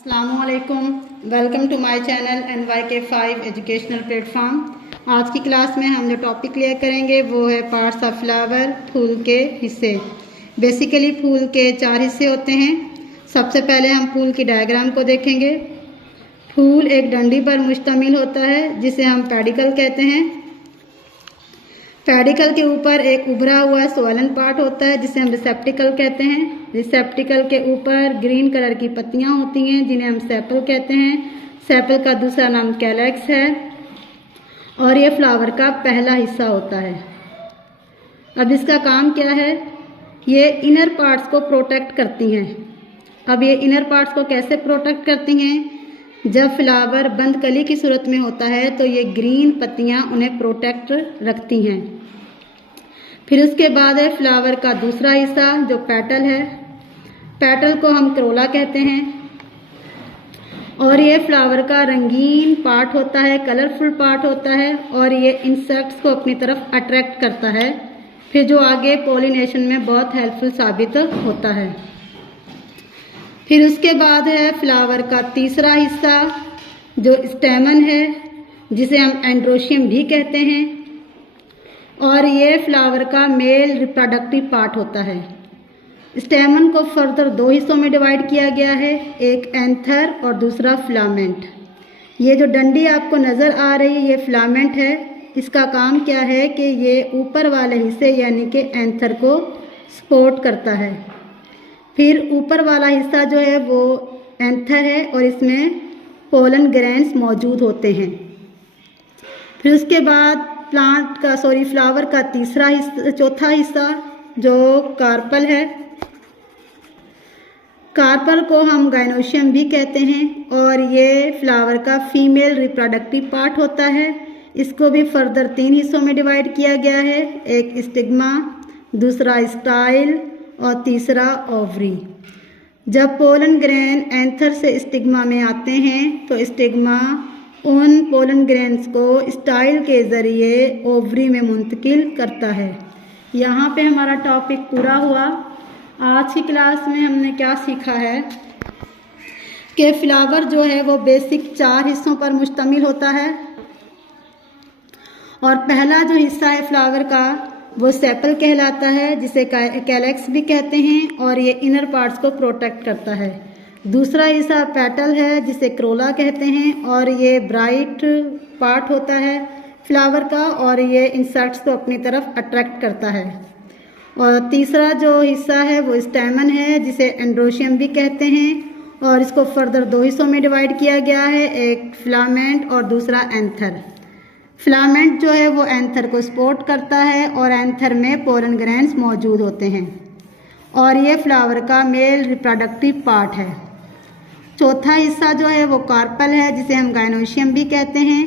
अस्सलामुअलैकुम, welcome to my channel NYK5 educational platform. आज की क्लास में हम जो टॉपिक क्लियर करेंगे वो है पार्ट्स ऑफ फ्लावर, फूल के हिस्से। बेसिकली फूल के 4 हिस्से होते हैं। सबसे पहले हम फूल की डायग्राम को देखेंगे। फूल एक डंडी पर मुश्तमिल होता है जिसे हम पेडिकल कहते हैं। पेडिकल के ऊपर एक उभरा हुआ सोलन पार्ट होता है जिसे हम रिसेप्टिकल कहते हैं। रिसेप्टिकल के ऊपर ग्रीन कलर की पत्तियां होती हैं जिन्हें हम सेपल कहते हैं। सेपल का दूसरा नाम कैलेक्स है और ये फ्लावर का पहला हिस्सा होता है। अब इसका काम क्या है? ये इनर पार्ट्स को प्रोटेक्ट करती हैं। अब ये इनर पार्ट्स को कैसे प्रोटेक्ट करती हैं? जब फ्लावर बंद कली की सूरत में होता है तो ये ग्रीन पत्तियां उन्हें प्रोटेक्ट रखती हैं। फिर उसके बाद है फ्लावर का दूसरा हिस्सा जो पेटल है। पेटल को हम क्रोला कहते हैं और ये फ्लावर का रंगीन पार्ट होता है, कलरफुल पार्ट होता है और ये इंसेक्ट्स को अपनी तरफ अट्रैक्ट करता है, फिर जो आगे पॉलिनेशन में बहुत हेल्पफुल साबित होता है। फिर उसके बाद है फ्लावर का तीसरा हिस्सा जो स्टेमन है जिसे हम एंड्रोशियम भी कहते हैं और ये फ्लावर का मेल रिप्रोडक्टिव पार्ट होता है। स्टेमन को फर्दर 2 हिस्सों में डिवाइड किया गया है, एक एंथर और दूसरा फिलामेंट। ये जो डंडी आपको नज़र आ रही है ये फिलामेंट है। इसका काम क्या है कि ये ऊपर वाले हिस्से यानी कि एंथर को सपोर्ट करता है। फिर ऊपर वाला हिस्सा जो है वो एंथर है और इसमें पोलन ग्रेन्स मौजूद होते हैं। फिर उसके बाद फ्लावर का चौथा हिस्सा जो कार्पल है। कार्पल को हम गाइनोशियम भी कहते हैं और ये फ्लावर का फीमेल रिप्रोडक्टिव पार्ट होता है। इसको भी फर्दर 3 हिस्सों में डिवाइड किया गया है, एक स्टिग्मा, दूसरा स्टाइल और तीसरा ओवरी। जब पोलन ग्रेन एंथर से स्टिग्मा में आते हैं तो स्टिग्मा उन पोलन ग्रेन्स को स्टाइल के ज़रिए ओवरी में मुंतकिल करता है। यहाँ पे हमारा टॉपिक पूरा हुआ। आज की क्लास में हमने क्या सीखा है कि फ्लावर जो है वो बेसिक 4 हिस्सों पर मुश्तमिल होता है और पहला जो हिस्सा है फ्लावर का वो सेपल कहलाता है जिसे कैलेक्स भी कहते हैं और ये इनर पार्ट्स को प्रोटेक्ट करता है। दूसरा हिस्सा पेटल है जिसे क्रोला कहते हैं और ये ब्राइट पार्ट होता है फ्लावर का और ये इंसेक्ट्स को अपनी तरफ अट्रैक्ट करता है। और तीसरा जो हिस्सा है वो स्टेमन है जिसे एंड्रोशियम भी कहते हैं और इसको फर्दर 2 हिस्सों में डिवाइड किया गया है, एक फिलामेंट और दूसरा एंथर। फिलामेंट जो है वो एंथर को सपोर्ट करता है और एंथर में पोलन ग्रेन्स मौजूद होते हैं और ये फ्लावर का मेल रिप्रोडक्टिव पार्ट है। चौथा हिस्सा जो है वो कार्पल है जिसे हम गाइनोशियम भी कहते हैं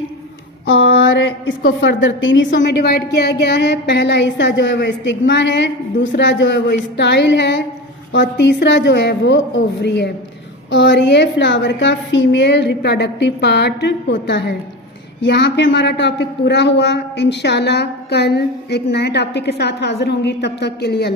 और इसको फर्दर 3 हिस्सों में डिवाइड किया गया है। पहला हिस्सा जो है वो स्टिग्मा है, दूसरा जो है वो स्टाइल है और तीसरा जो है वो ओवरी है और ये फ्लावर का फीमेल रिप्रोडक्टिव पार्ट होता है। यहाँ पे हमारा टॉपिक पूरा हुआ। इंशाल्लाह कल एक नए टॉपिक के साथ हाजिर होंगी। तब तक के लिए अल्लाह।